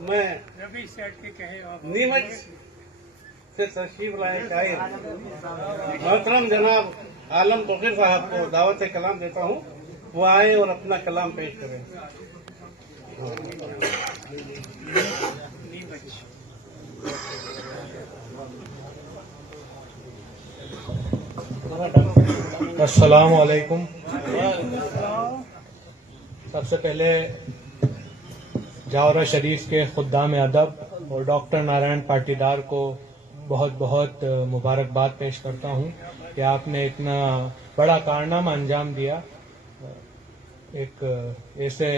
میں نیمچ سے تشریف لائے شاعر محترم جناب عالم توقیر صاحب کو دعوت کلام دیتا ہوں، وہ آئے اور اپنا کلام پیش کریں۔ السلام علیکم۔ سب سے پہلے جاورا شریف کے خدام ادب اور ڈاکٹر نارائن پاٹیدار کو بہت بہت مبارکباد پیش کرتا ہوں کہ آپ نے اتنا بڑا کارنامہ انجام دیا، ایک ایسے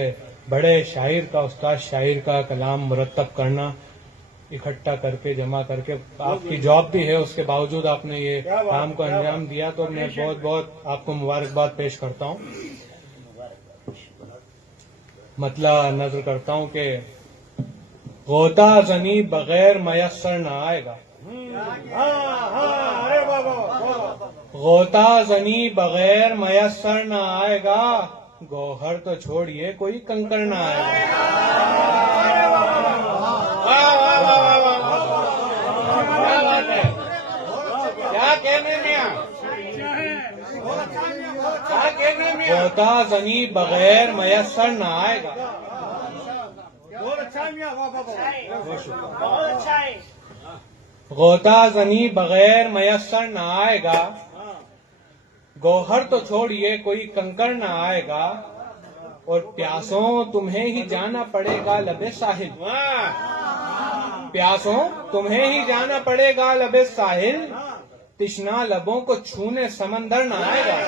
بڑے شاعر کا، استاد شاعر کا کلام مرتب کرنا، اکٹھا کر کے جمع کر کے، آپ کی جاب بھی ہے اس کے باوجود آپ نے یہ کام کو انجام دیا، تو میں بہت بہت آپ کو مبارکباد پیش کرتا ہوں۔ مطلع نظر کرتا ہوں کہ غوطہ زنی بغیر میسر نہ آئے گا، غوطہ زنی بغیر میسر نہ آئے گا، گوہر تو چھوڑیے کوئی کنکر نہ آئے گا۔ غوطہ زنی بغیر میسر نہ آئے گا، غوطہ زنی بغیر میسر نہ آئے گا، گوہر تو چھوڑیے کوئی کنکر نہ آئے گا، اور پیاسوں تمہیں ہی جانا پڑے گا لبے ساحل، پیاسوں تمہیں ہی جانا پڑے گا لبے ساحل، تشنا لبوں کو چھونے سمندر نہ آئے گا،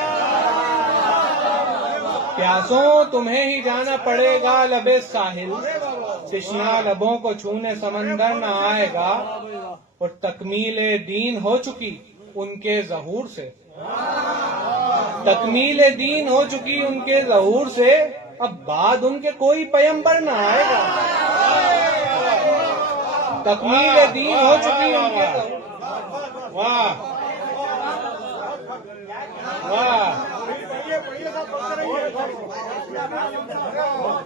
پیاسوں تمہیں ہی جانا پڑے گا لبے ساحل، تشنا لبوں کو چھونے سمندر نہ آئے گا، اور تکمیل دین ہو چکی ان کے ظہور سے، تکمیل دین ہو چکی ان کے ظہور سے، اب بعد ان کے کوئی پیمبر نہ آئے گا، تکمیل دین ہو چکی ان کے ظہور۔ واہ واہ،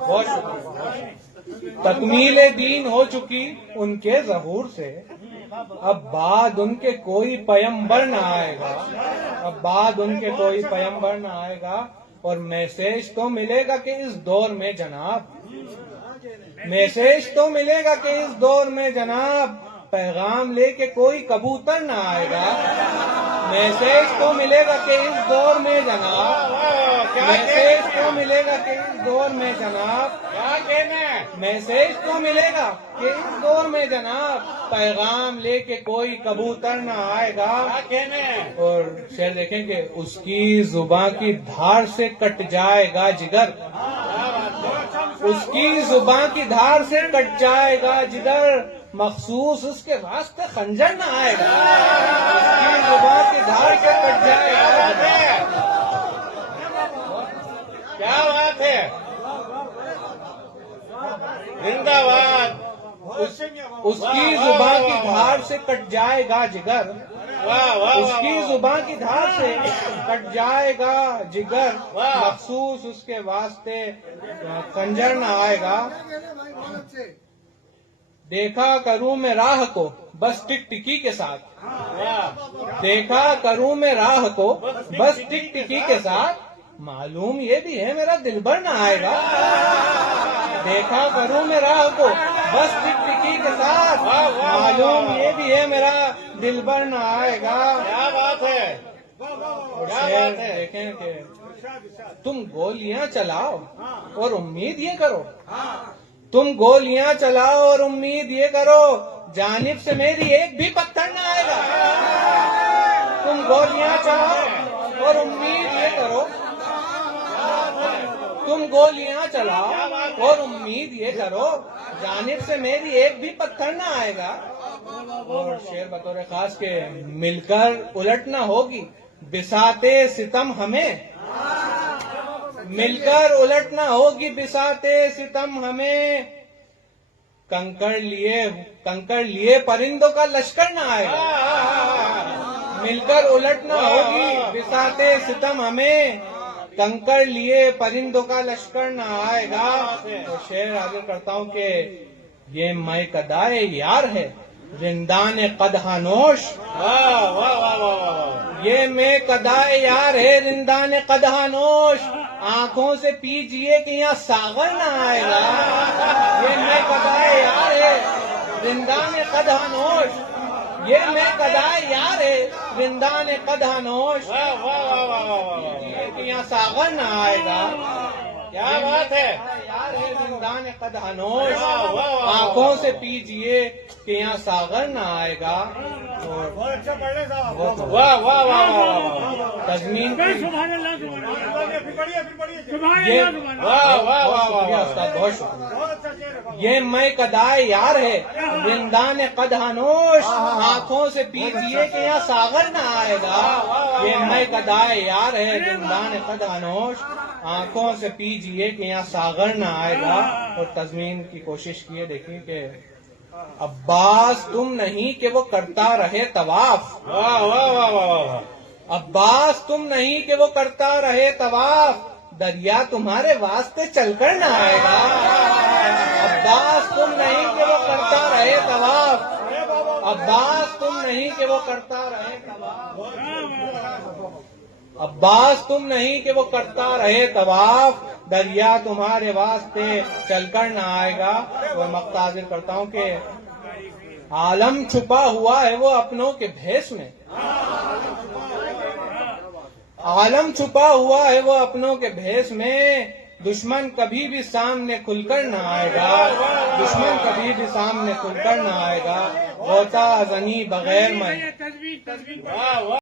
بہت شکریہ۔ تکمیل دین ہو چکی ان کے ظہور سے، اب بعد ان کے کوئی پیمبر نہ آئے گا، اب بعد ان کے کوئی پیمبر نہ آئے گا، اور میسج تو ملے گا کہ اس دور میں جناب، میسج تو ملے گا کہ اس دور میں جناب، پیغام لے کے کوئی کبوتر نہ آئے گا، میسج تو ملے گا کہ اس دور میں جناب، میسج تو ملے گا کہ اس دور میں جناب، میسج تو ملے گا کہ اس دور میں جناب، پیغام لے کے کوئی کبوتر نہ آئے گا۔ اور شعر دیکھیں کہ اس کی زباں کی دھار سے کٹ جائے گا جگر، اس کی زباں کی دھار سے کٹ جائے گا جگر، مخصوص اس کے واسطے خنجر نہ آئے گا، اس کی زباں کی دھار سے کٹ جائے گا جگر۔ کیا بات ہے، زندہ باد۔ اس کی زباں کی دھار سے کٹ جائے گا جگر، اس کی زباں کی دھار سے کٹ جائے گا جگر، مخصوص اس کے واسطے خنجر نہ آئے گا۔ دیکھا کروں میں راہ کو بس ٹک ٹکی کے ساتھ، دیکھا کروں میں راہ کو بس ٹک ٹکی کے ساتھ، معلوم یہ بھی ہے میرا دلبر نہ آئے گا، دیکھا کروں میں راہ کو بس ٹک ٹکی کے ساتھ، معلوم یہ بھی ہے میرا دلبر نہ آئے گا۔ کیا بات ہے، دیکھیں کہ تم گولیاں چلاؤ اور امید یہ کرو، تم گولیاں چلاؤ اور امید یہ کرو، جانب سے میری ایک بھی پتھر نہ آئے گا، تم گولیاں چلاؤ اور امید یہ کرو، تم گولیاں چلاؤ اور امید یہ کرو، جانب سے میری ایک بھی پتھر نہ آئے گا۔ اور شعر بطور خاص کے مل کر الٹنا ہوگی بساط ستم ہمیں، مل کر الٹنا ہوگی بساط ستم ہمیں، کنکر لیے پرندوں کا لشکر نہ آئے گا، مل کر الٹنا ہوگی بساط ستم ہمیں، کنکر لیے پرندوں کا لشکر نہ آئے گا۔ تو شعر حاضر کرتا ہوں کہ یہ میں کدائے یار ہے رندان قدح نوش. واہ واہ واہ واہ واہ. یہ میں کدائے یار ہے رندان قدح نوش. آنکھوں سے پیجئے کہ یہاں ساغر نہ آئے گا. یہ میں کدائے یار ہے رندان قدح نوش. یہ میں کدائے یار ہے رندان قدح نوش. واہ واہ واہ واہ واہ واہ. کہ یہاں ساغر نہ آئے گا. کیا بات ہے. یار ہے رندان قدح نوش. آنکھوں سے پیجئے کہ یہاں ساغر نہ آئے گا. واہ واہ واہ واہ. تضمین کی واہ واہ واہ شکریہ واہ. استاد، بہت شکریہ. یہ میں کدائے یار ہے رندان قدح نوش. آنکھوں سے پیجئے کہ یہاں ساغر نہ آئے گا. یہ میں کدائے یار ہے رندان قدح نوش. آنکھوں سے پیجئے کہ یہاں ساغر نہ آئے گا. اور تضمین کی کوشش کیے دیکھیں کہ عباس تم نہیں کہ وہ کرتا رہے طواف. واہ واہ واہ واہ. عباس تم نہیں کہ وہ کرتا رہے طواف. دریا تمہارے واسطے چل کر نہ آئے گا. عباس تم نہیں کہ وہ کرتا رہے طواف. عباس تم نہیں کہ وہ کرتا رہے طواف. عباس تم نہیں کہ وہ کرتا رہے طواف. دریا تمہارے واسطے چل کر نہ آئے گا. اور مقتصر کرتا ہوں کہ عالم چھپا ہوا ہے وہ اپنوں کے بھیس میں. عالم چھپا ہوا ہے وہ اپنوں کے بھیس میں. دشمن کبھی بھی سامنے کھل کر نہ آئے گا. دشمن کبھی بھی سامنے کھل کر نہ آئے گا. غوطہ زنی بغیر میں واہ واہ.